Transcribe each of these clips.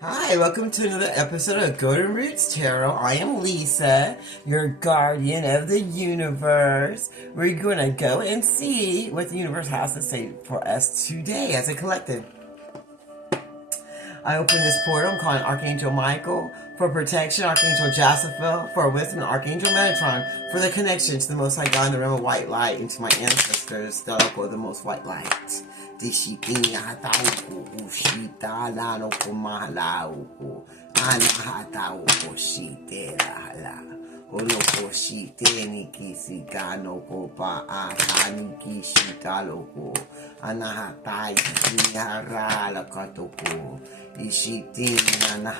Hi, welcome to another episode of Golden Roots Tarot. I am Lisa, your guardian of the universe. We're going to go and see what the universe has to say for us today as a collective. I open this portal. I'm calling Archangel Michael for protection, Archangel Josaphat for wisdom, and Archangel Metatron for the connection to the Most High God in the realm of white light and to my ancestors, the most white light. Oloko shite niki sika no ko pa niki shita loko anahatai hara la katoko ishiti na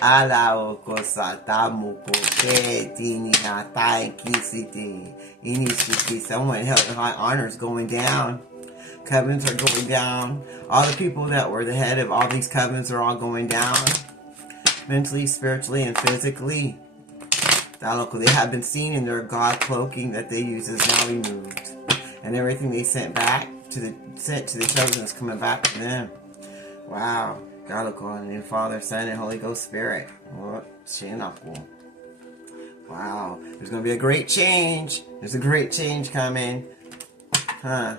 ala oko satamu ko ke tini hatai kisiti inishiti. Someone help. High honors going down. Covens are going down. All the people that were the head of all these covens are all going down, mentally, spiritually, and physically. They have been seen in their God cloaking that they use is now removed, and everything they sent to the chosen is coming back to them. Wow, God in Father, Son, and Holy Ghost Spirit. Wow, there's going to be a great change. There's a great change coming, huh?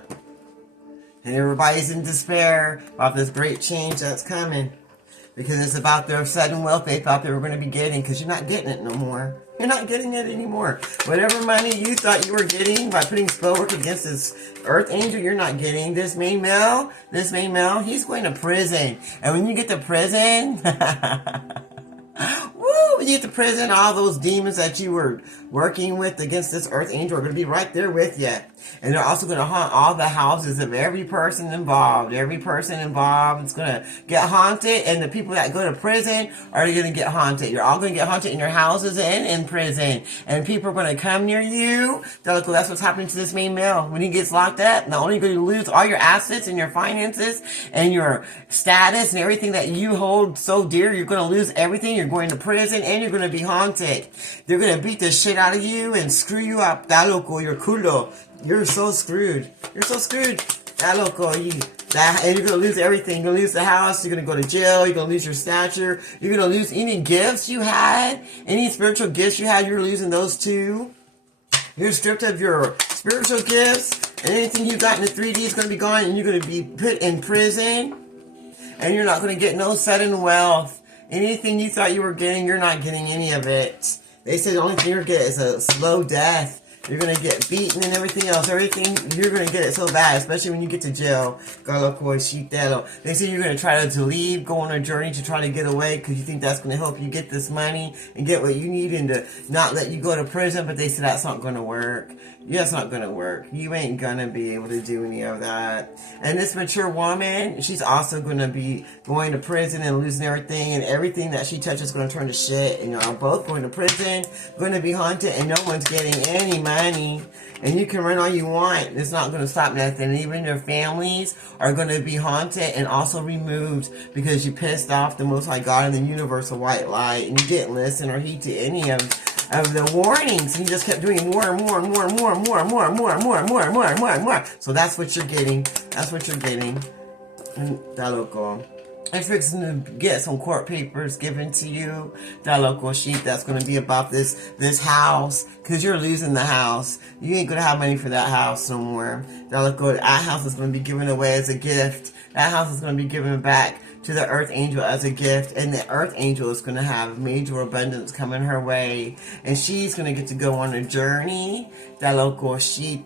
And everybody's in despair about this great change that's coming, because it's about their sudden wealth they thought they were going to be getting, because you're not getting it no more. You're not getting it anymore. Whatever money you thought you were getting by putting spell work against this earth angel, you're not getting. This main male, he's going to prison. And when you get to prison, woo, when you get to prison, all those demons that you were working with against this earth angel are going to be right there with you. And they're also going to haunt all the houses of every person involved. Every person involved is going to get haunted, and the people that go to prison are going to get haunted. You're all going to get haunted in your houses and in prison. And people are going to come near you. That's what's happening to this main male. When he gets locked up, not only are you going to lose all your assets and your finances and your status and everything that you hold so dear, you're going to lose everything. You're going to prison and you're going to be haunted. They're going to beat the shit out of you and screw you up. You're culo. You're so screwed. You're so screwed. And you're going to lose everything. You're going to lose the house. You're going to go to jail. You're going to lose your stature. You're going to lose any gifts you had. Any spiritual gifts you had, you're losing those too. You're stripped of your spiritual gifts. And anything you got in the 3D is going to be gone. And you're going to be put in prison. And you're not going to get no sudden wealth. Anything you thought you were getting, you're not getting any of it. They say the only thing you're going to get is a slow death. You're going to get beaten and everything else. Everything, you're going to get it so bad, especially when you get to jail. They say you're going to try to leave, go on a journey to try to get away because you think that's going to help you get this money and get what you need and to not let you go to prison. But they say that's not going to work. That's not going to work. You ain't going to be able to do any of that. And this mature woman, she's also going to be going to prison and losing everything. And everything that she touches is going to turn to shit. And you're both going to prison, going to be haunted, and no one's getting any money. And you can run all you want. It's not going to stop nothing. And even your families are going to be haunted and also removed because you pissed off the Most High God in the universal white light. And you didn't listen or heed to any of the warnings. You just kept doing more and more and more and more and more and more and more and more and more and more and more and more. So that's what you're getting. That's what you're getting. And that local. I'm fixing to get some court papers given to you. That local sheet that's going to be about this house. Because you're losing the house. You ain't going to have money for that house no more. That house is going to be given away as a gift. That house is going to be given back to the earth angel as a gift, and the earth angel is going to have major abundance coming her way, and she's going to get to go on a journey. And she's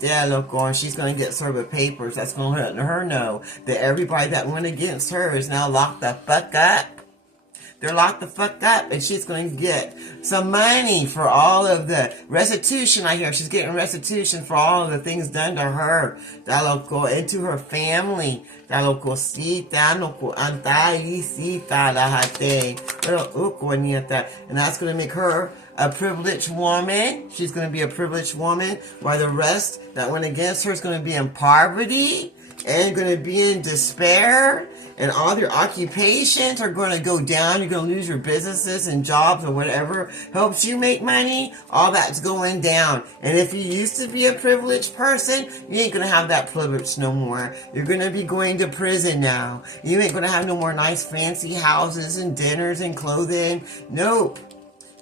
going to get served with papers that's going to let her know that everybody that went against her is now locked the fuck up. They're locked the fuck up, and she's going to get some money for all of the restitution. I hear she's getting restitution for all of the things done to her, and to her family. And that's going to make her a privileged woman. She's going to be a privileged woman, while the rest that went against her is going to be in poverty and going to be in despair And all your occupations are going to go down. You're going to lose your businesses and jobs or whatever helps you make money. All that's going down. And if you used to be a privileged person, you ain't going to have that privilege no more. You're going to be going to prison now. You ain't going to have no more nice fancy houses and dinners and clothing. Nope.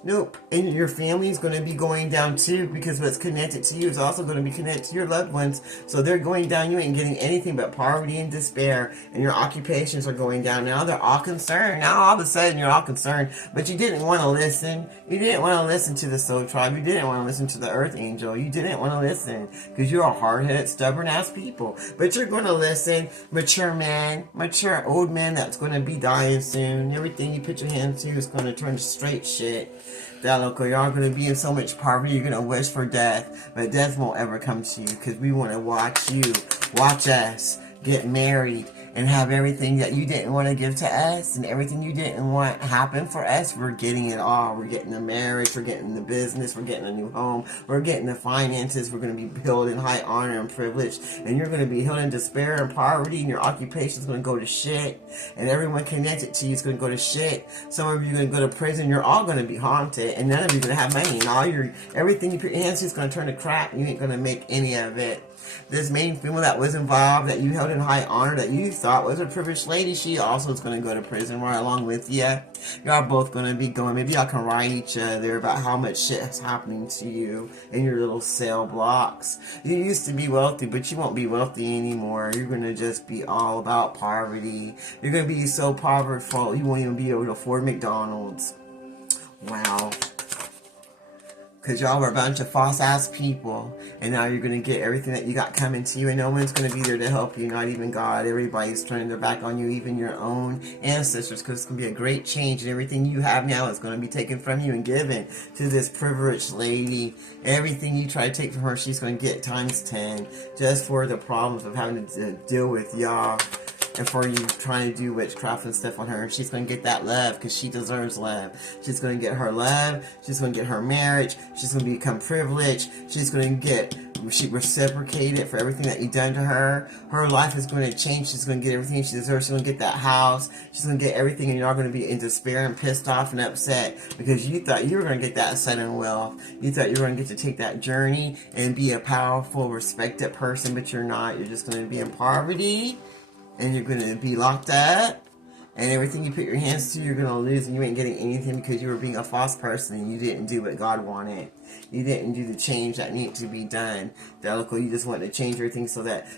Nope. And your family is going to be going down too, because what's connected to you is also going to be connected to your loved ones. So they're going down. You ain't getting anything but poverty and despair. And your occupations are going down. Now they're all concerned. Now all of a sudden you're all concerned. But you didn't want to listen. You didn't want to listen to the soul tribe. You didn't want to listen to the earth angel. You didn't want to listen because you're a hard-headed, stubborn-ass people. But you're going to listen. Mature man, mature old man that's going to be dying soon. Everything you put your hands to is going to turn to straight shit. That local, y'all going to be in so much poverty, you're going to wish for death, but death won't ever come to you, because we want to watch us get married and have everything that you didn't want to give to us, and everything you didn't want happen for us. We're getting it all. We're getting the marriage, we're getting the business, we're getting a new home, we're getting the finances, we're going to be held in high honor and privilege, and you're going to be held in despair and poverty, and your occupation is going to go to shit, and everyone connected to you is going to go to shit. Some of you are going to go to prison. You're all going to be haunted, and none of you are going to have money, and everything you put your hands to is going to turn to crap, and you ain't going to make any of it. This main female that was involved, that you held in high honor, that you thought was a privileged lady, she also is going to go to prison right along with you. Y'all both going to be going. Maybe y'all can write each other about how much shit is happening to you in your little cell blocks. You used to be wealthy, but you won't be wealthy anymore. You're going to just be all about poverty. You're going to be so poverty, you won't even be able to afford McDonald's. Wow. Because y'all were a bunch of false-ass people. And now you're going to get everything that you got coming to you. And no one's going to be there to help you. Not even God. Everybody's turning their back on you. Even your own ancestors. Because it's going to be a great change. And everything you have now is going to be taken from you and given to this privileged lady. Everything you try to take from her, she's going to get times 10. Just for the problems of having to deal with y'all. And for you trying to do witchcraft and stuff on her. And she's going to get that love, because she deserves love. She's going to get her love. She's going to get her marriage. She's going to become privileged. She's going to get reciprocated for everything that you've done to her. Her life is going to change. She's going to get everything she deserves. She's going to get that house. She's going to get everything, and you're all going to be in despair and pissed off and upset, because you thought you were going to get that sudden wealth. You thought you were going to get to take that journey and be a powerful, respected person, but you're not. You're just going to be in poverty. And you're going to be locked up. And everything you put your hands to, you're going to lose. And you ain't getting anything because you were being a false person. And you didn't do what God wanted. You didn't do the change that needed to be done. Delico, you just wanted to change everything so that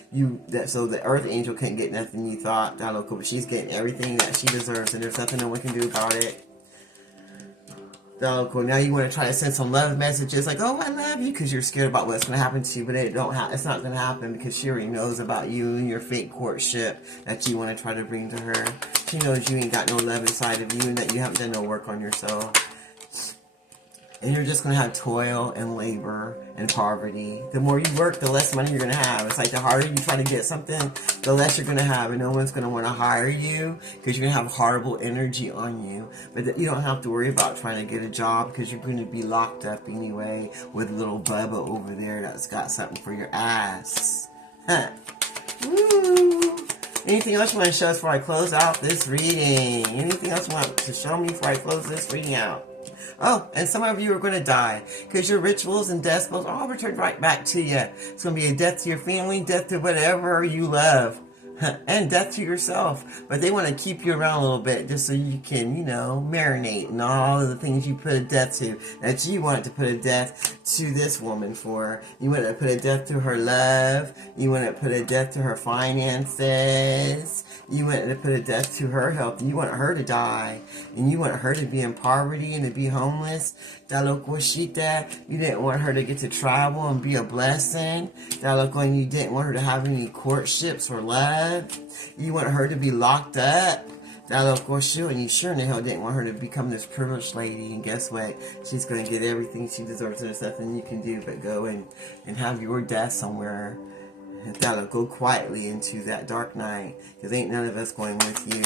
so the earth angel couldn't get nothing you thought. Delico, but she's getting everything that she deserves. And there's nothing no one can do about it. Delico, now you want to try to send some love messages like, oh, I love you, because you're scared about what's going to happen to you, but it's not going to happen, because she already knows about you and your fake courtship that you want to try to bring to her. She knows you ain't got no love inside of you and that you haven't done no work on yourself. And you're just going to have toil and labor and poverty. The more you work, the less money you're going to have. It's like the harder you try to get something, the less you're going to have. And no one's going to want to hire you because you're going to have horrible energy on you. But you don't have to worry about trying to get a job, because you're going to be locked up anyway with little Bubba over there that's got something for your ass. Huh. Woo! Anything else you want to show us before I close out this reading? Anything else you want to show me before I close this reading out? Oh, and some of you are going to die, because your rituals and death spells all return right back to you. It's going to be a death to your family, death to whatever you love, and death to yourself. But they want to keep you around a little bit just so you can, marinate in all of the things you put a death to, that you wanted to put a death to this woman for. You want to put a death to her love. You want to put a death to her finances. You want to put a death to her health. You want her to die. And you want her to be in poverty and to be homeless. You didn't want her to get to travel and be a blessing. And you didn't want her to have any courtships or love. You want her to be locked up. And you sure in the hell didn't want her to become this privileged lady. And guess what? She's going to get everything she deserves. There's nothing you can do but go and have your death somewhere. That'll go quietly into that dark night, because ain't none of us going with you.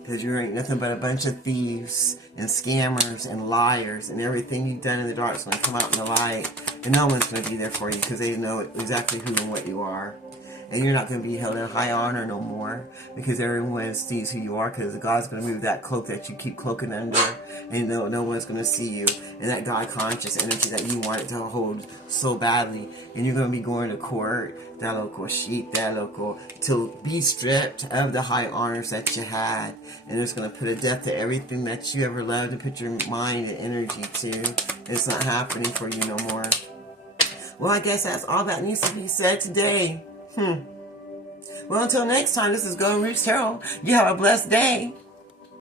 Because you ain't nothing but a bunch of thieves and scammers and liars, and everything you've done in the dark is going to come out in the light, and no one's going to be there for you, because they know exactly who and what you are. And you're not going to be held in high honor no more, because everyone sees who you are, because God's going to move that cloak that you keep cloaking under, and no one's going to see you. And that God conscious energy that you wanted to hold so badly. And you're going to be going to court, that local sheet, that local, to be stripped of the high honors that you had. And it's going to put a death to everything that you ever loved and put your mind and energy to. It's not happening for you no more. Well, I guess that's all that needs to be said today. Well, until next time, this is Golden Roots Tarot. You have a blessed day.